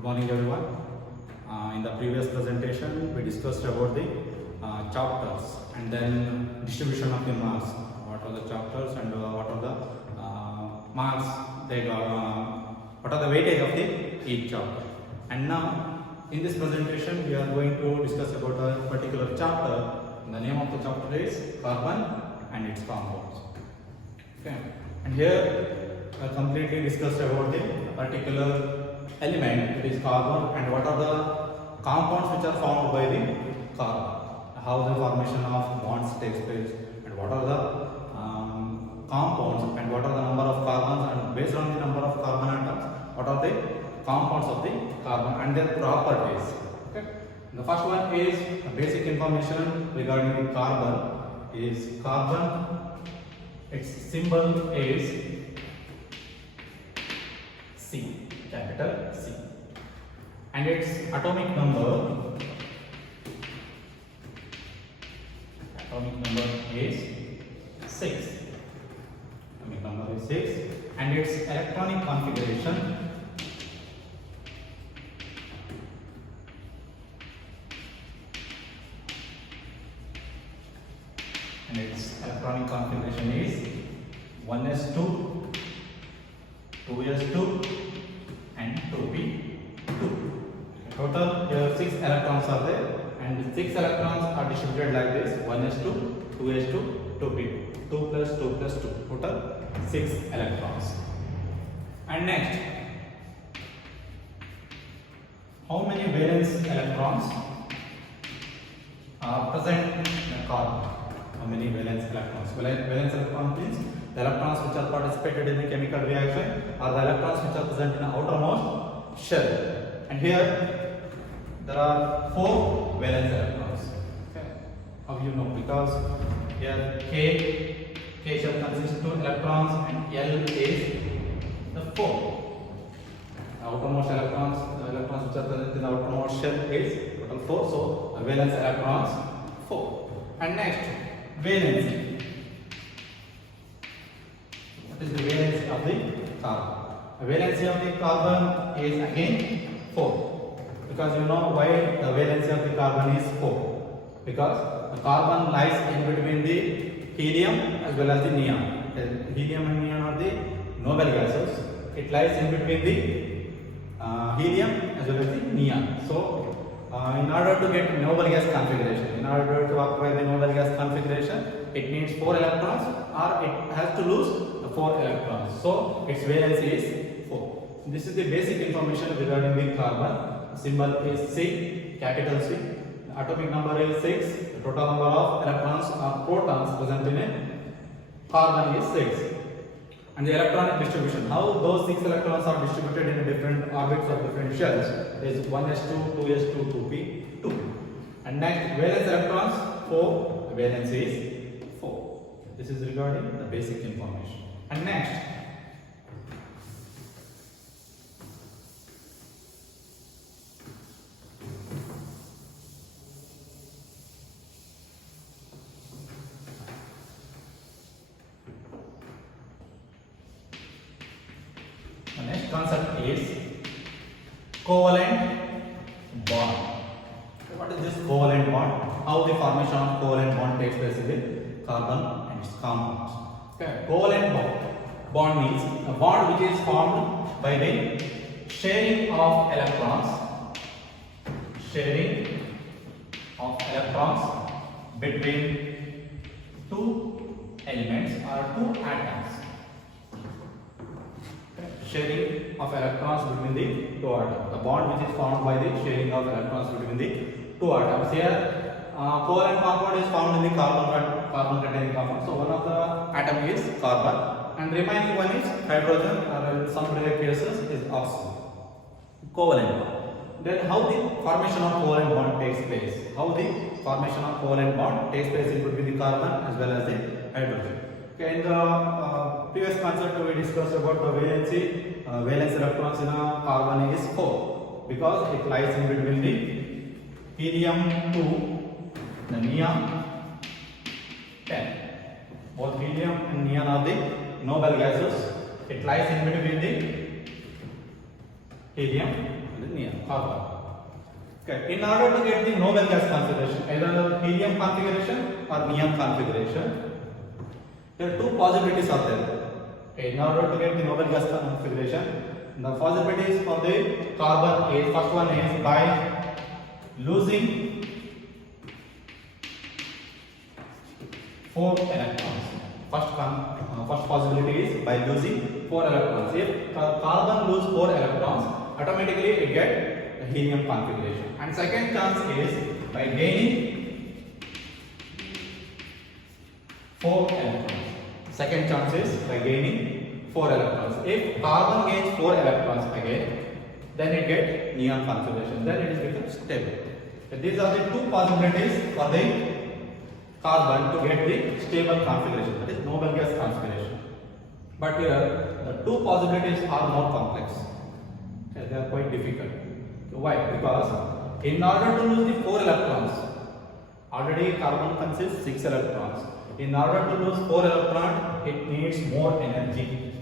Good morning everyone. In the previous presentation we discussed about the chapters and then distribution of the marks. What are the chapters and what are the marks they got, what are the weightage of the each chapter. And now in this presentation we are going to discuss about a particular chapter. The name of the chapter is carbon and its compounds. Okay. And here I completely discussed about the particular element, it is carbon, and what are the compounds which are formed by the carbon, how the formation of bonds takes place, and what are the compounds and what are the number of carbons, and based on the number of carbon atoms, what are the compounds of the carbon and their properties. Okay. The first one is basic information regarding the carbon. Is carbon, its symbol is C, capital C, and its atomic number is 6. Atomic number is 6, and its electronic configuration is 1s2, 2s2 and 2p2. Total here 6 electrons are there, and 6 electrons are distributed like this: 1s2, 2s2, 2p2, 2 plus 2 plus 2. Total 6 electrons. And next, how many valence electrons are present in a carbon? How many valence electrons? Valence electrons means the electrons which are participated in the chemical reaction, or the electrons which are present in the outermost shell. And here there are 4 valence electrons. Okay. How you know? Because here K shell consists of 2 electrons and L is the 4. The outermost electrons, the electrons which are present in the outermost shell is total 4. So the valence electrons 4. And next, valency. What is the valency of the carbon? The valency of the carbon is again 4. Because you know why the valency of the carbon is 4? Because the carbon lies in between the helium as well as the neon. Helium and neon are the noble gases. It lies in between the helium as well as the neon. So in order to get noble gas configuration, in order to acquire the noble gas configuration, it needs 4 electrons, or it has to lose the 4 electrons. So its valency is 4. This is the basic information regarding the carbon. The symbol is C, capital C. The atomic number is 6. The total number of electrons or protons present in a carbon is 6. And the electronic distribution, how those 6 electrons are distributed in different orbits of different shells, is 1s2, 2s2, 2p2. And next, valence electrons 4, the valence is 4. This is regarding the basic information. And next, concept is covalent bond. What is this covalent bond? How the formation of covalent bond takes place in the carbon and its compounds. Okay. Covalent bond means a bond which is formed by the sharing of electrons between 2 elements or 2 atoms. Sharing of electrons between the 2 atoms. The bond which is formed by the sharing of electrons between the 2 atoms. Here, covalent compound is found in the carbon containing compound. So one of the atom is carbon, and remaining one is hydrogen, or in some rare cases is oxygen. Covalent bond. Then how the formation of covalent bond takes place? How the formation of covalent bond takes place in between the carbon as well as the hydrogen. Okay, in the previous concept we discussed about the valency. Valence electrons in a carbon is 4 because it lies in between the helium 2, the neon 10. Both helium and neon are the noble gases. It lies in between the helium and the neon, carbon. Okay. In order to get the noble gas configuration, either helium configuration or neon configuration, there are two possibilities are there. Okay. In order to get the noble gas configuration, the possibilities for the carbon is, first one is by losing 4 electrons. First possibility is by losing 4 electrons. If carbon lose 4 electrons, automatically it get a helium configuration. And second chance is by gaining 4 electrons. Second chance is by gaining 4 electrons. If carbon gains 4 electrons again, then it gets neon configuration. Then it is become stable. So these are the two possibilities for the carbon to get the stable configuration, that is noble gas configuration. But here the two possibilities are more complex. Okay, they are quite difficult. Why? Because in order to lose the 4 electrons, already carbon consists 6 electrons. In order to lose 4 electrons, it needs more energy.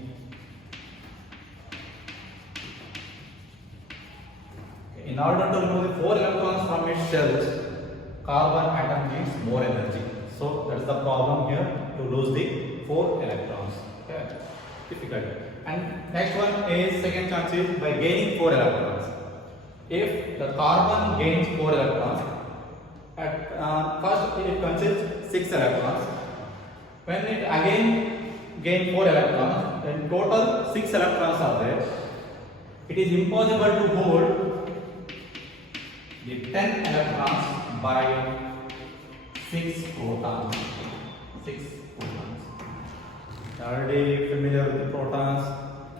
In order to remove the 4 electrons from its shells, carbon atom needs more energy. So that's the problem here, to lose the 4 electrons. Okay. Difficult. And next one is, second chance is by gaining 4 electrons. If the carbon gains 4 electrons, at first it consists 6 electrons. When it again gains 4 electrons, then total 6 electrons are there. It is impossible to hold the 10 electrons by 6 protons. 6 protons. You are already familiar with the protons.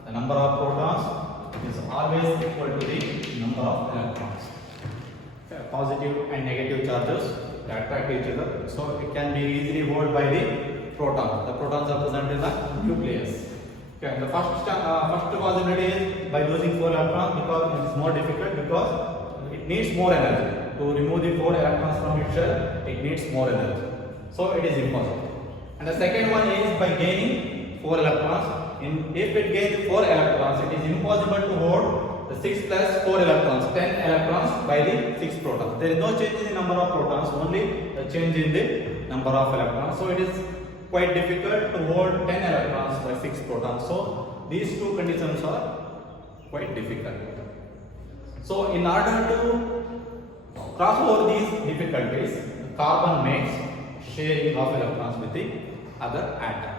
The number of protons is always equal to the number of electrons. Okay. Positive and negative charges attract each other, so it can be easily held by the protons. The protons are present in the nucleus. Okay. The first possibility is by losing 4 electrons, because it is more difficult, because it needs more energy. To remove the 4 electrons from its shell, it needs more energy. So it is impossible. And the second one is by gaining 4 electrons. If it gains 4 electrons, it is impossible to hold the 6 plus 4 electrons, 10 electrons by the 6 protons. There is no change in the number of protons, only a change in the number of electrons. So it is quite difficult to hold 10 electrons by 6 protons. So these two conditions are quite difficult. So in order to cross over these difficulties, carbon makes sharing of electrons with the other atom.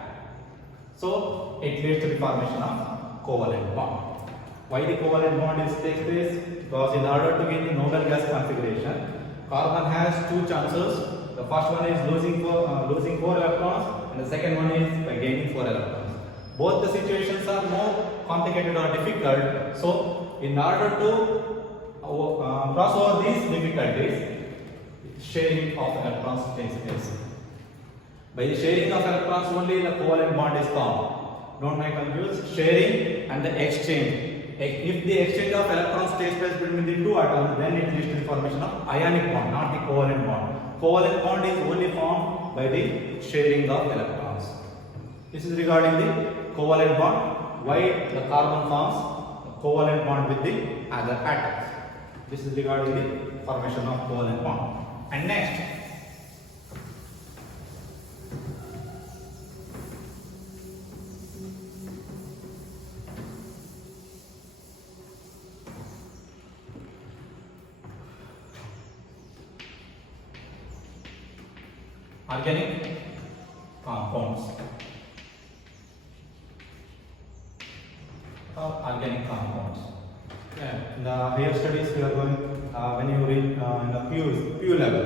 So it leads to the formation of covalent bond. Why the covalent bond is takes place? Because in order to get the noble gas configuration, carbon has two chances. The first one is losing 4 electrons, and the second one is by gaining 4 electrons. Both the situations are more complicated or difficult. So in order to cross over these difficulties, sharing of electrons takes place. By the sharing of electrons only the covalent bond is formed. Don't make confused sharing and the exchange. If the exchange of electrons takes place between the two atoms, then it leads to the formation of ionic bond, not the covalent bond. Covalent bond is only formed by the sharing of electrons. This is regarding the covalent bond. Why the carbon forms a covalent bond with the other atoms. This is regarding the formation of covalent bond. And next, organic compounds. Organic compounds. In the higher studies, we are going when you read in the pure level.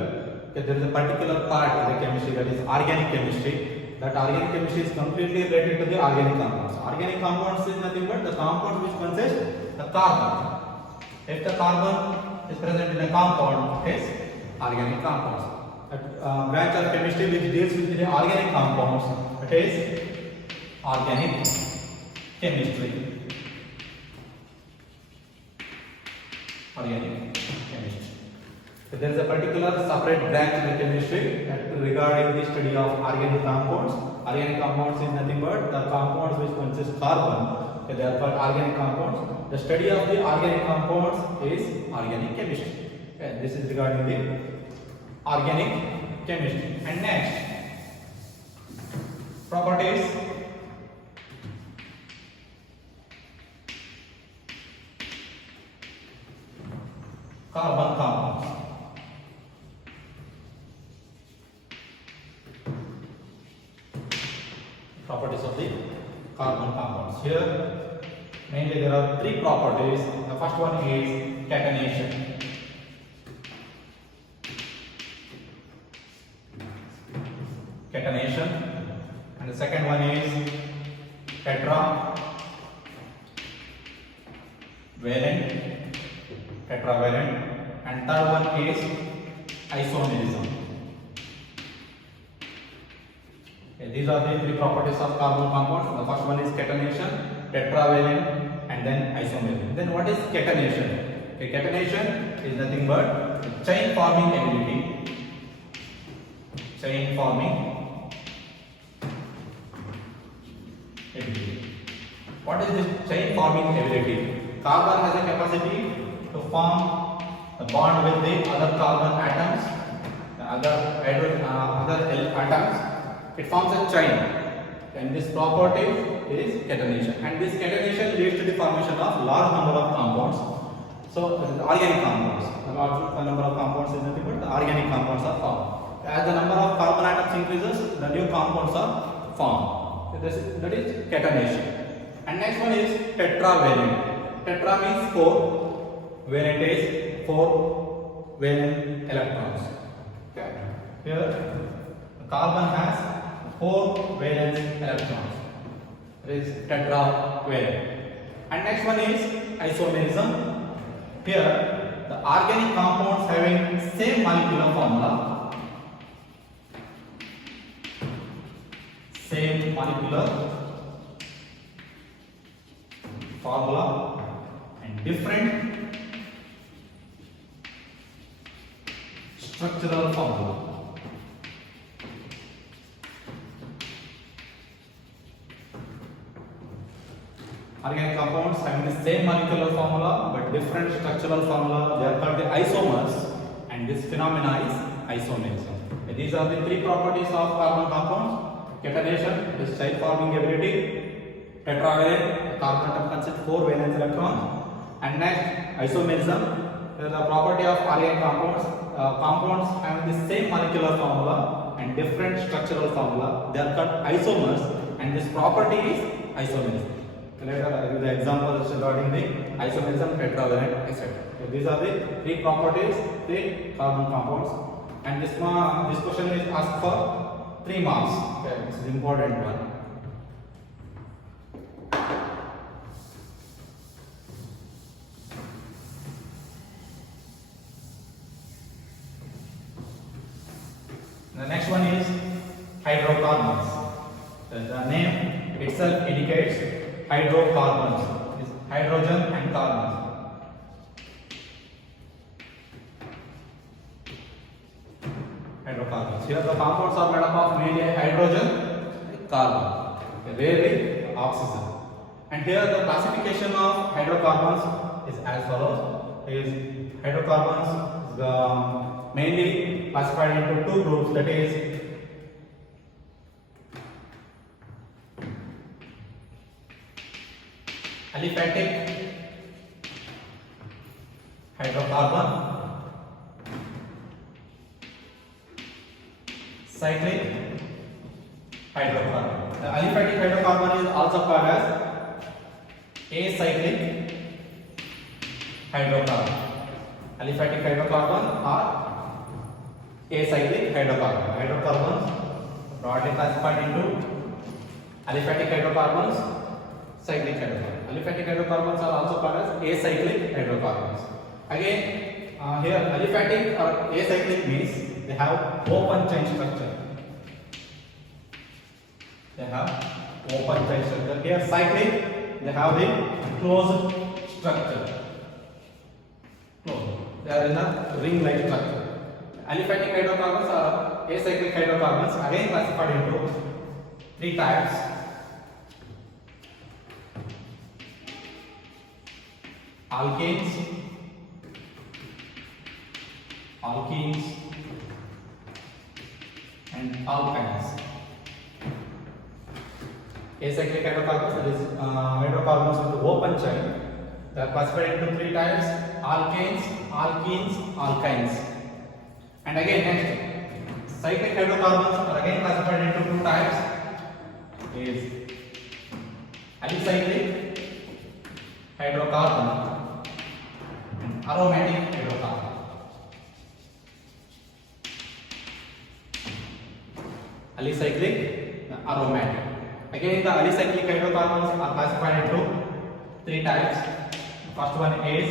Okay, there is a particular part in the chemistry, that is organic chemistry. That organic chemistry is completely related to the organic compounds. Organic compounds is nothing but the compounds which consist the carbon. If the carbon is present in a compound, it is organic compounds. A branch of chemistry which deals with the organic compounds, it is organic chemistry. Organic chemistry. So there is a particular separate branch in the chemistry regarding the study of organic compounds. Organic compounds is nothing but the compounds which consist carbon. Okay, they are called organic compounds. The study of the organic compounds is organic chemistry. Okay, this is regarding the organic chemistry. And next, properties. Carbon compounds. Properties of the carbon compounds. Here, mainly there are three properties. The first one is catenation. Catenation. And the second one is tetravalent, and third one is isomerism. Okay, these are the three properties of carbon compounds. The first one is catenation, tetravalent, and then isomerism. Then what is catenation? Okay, catenation is nothing but chain forming ability. What is this chain forming ability? Carbon has a capacity to form a bond with the other carbon atoms, the other atoms. It forms a chain, and this property is catenation. And this catenation leads to the formation of large number of compounds. So, the organic compounds. The large number of compounds is nothing but the organic compounds are formed. As the number of carbon atoms increases, the new compounds are formed. So that is catenation. And next one is tetravalent. Tetra means 4, valent is 4 valent electrons. Okay. Here, carbon has 4 valence electrons. That is tetravalent. And next one is isomerism. Here, the organic compounds having same molecular formula. And different structural formula. Organic compounds having the same molecular formula but different structural formula, they are called the isomers, and this phenomena is isomerism. These are the three properties of carbon compounds. Catenation, this chain forming ability. Tetravalent, carbon atom consists 4 valence electrons. And next, isomerism, the property of organic compounds. Compounds having the same molecular formula and different structural formula, they are called isomers, and this property is isomerism. Later I will give the examples regarding the isomerism, tetravalent, etc. So these are the three properties, the carbon compounds. And this question is asked for 3 marks. Okay, this is important one. The next one is hydrocarbons. The name itself indicates hydrocarbons. It's hydrogen and carbon. Hydrocarbons. Here the compounds are made up of mainly hydrogen and carbon, rarely oxygen. And here the classification of hydrocarbons is as follows. Hydrocarbons is mainly classified into 2 groups, that is aliphatic hydrocarbon, cyclic hydrocarbon. The aliphatic hydrocarbon is also called as acyclic hydrocarbon. Aliphatic hydrocarbon or acyclic hydrocarbon. Hydrocarbons broadly classified into aliphatic hydrocarbons, cyclic hydrocarbons. Aliphatic hydrocarbons are also called as acyclic hydrocarbons. Again, here aliphatic or acyclic means they have open chain structure. Here cyclic, they have the closed structure. They are in a ring-like structure. Aliphatic hydrocarbons or acyclic hydrocarbons again classified into 3 types. alkanes, alkenes, and alkynes. Acyclic hydrocarbons, that is hydrocarbons with open chain. They are classified into three types: alkanes, alkenes, alkynes. And again next, cyclic hydrocarbons are again classified into two types: is alicyclic hydrocarbon and aromatic hydrocarbon. Alicyclic, aromatic. Again, the alicyclic hydrocarbons are classified into three types. First one is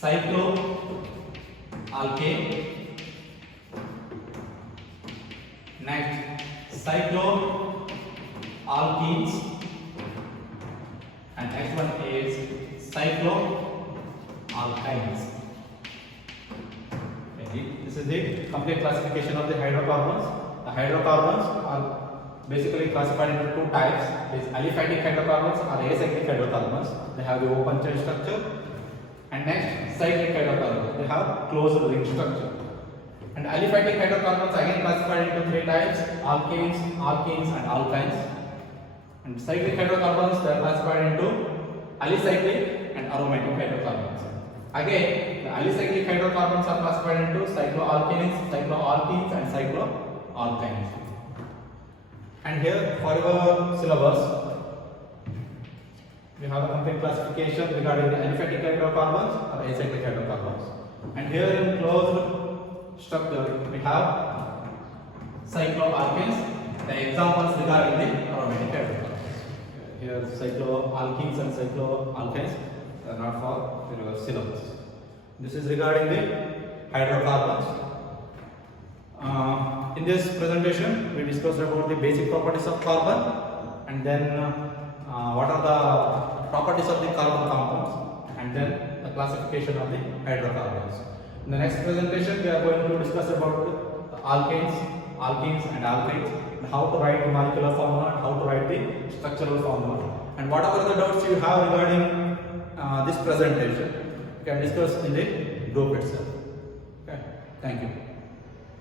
cycloalkane. Next, cycloalkenes. And next one is cycloalkynes. Okay, this is the complete classification of the hydrocarbons. The hydrocarbons are basically classified into two types: is aliphatic hydrocarbons or acyclic hydrocarbons. They have the open chain structure. And next, cyclic hydrocarbons. They have closed ring structure. And aliphatic hydrocarbons again classified into three types: alkanes, alkenes, and alkynes. And cyclic hydrocarbons, they are classified into alicyclic and aromatic hydrocarbons. Again, the alicyclic hydrocarbons are classified into cycloalkanes, cycloalkenes, and cycloalkynes. And here for your syllabus, we have a complete classification regarding the aliphatic hydrocarbons or acyclic hydrocarbons. And here in closed structure, we have cycloalkanes, the examples regarding the aromatic hydrocarbons. Here cycloalkenes and cycloalkanes are not for your syllabus. This is regarding the hydrocarbons. In this presentation, we discussed about the basic properties of carbon, and then what are the properties of the carbon compounds, and then the classification of the hydrocarbons. In the next presentation, we are going to discuss about the alkanes, alkenes, and alkynes, and how to write the molecular formula, and how to write the structural formula. And whatever the doubts you have regarding this presentation, you can discuss in the group itself. Okay, thank you.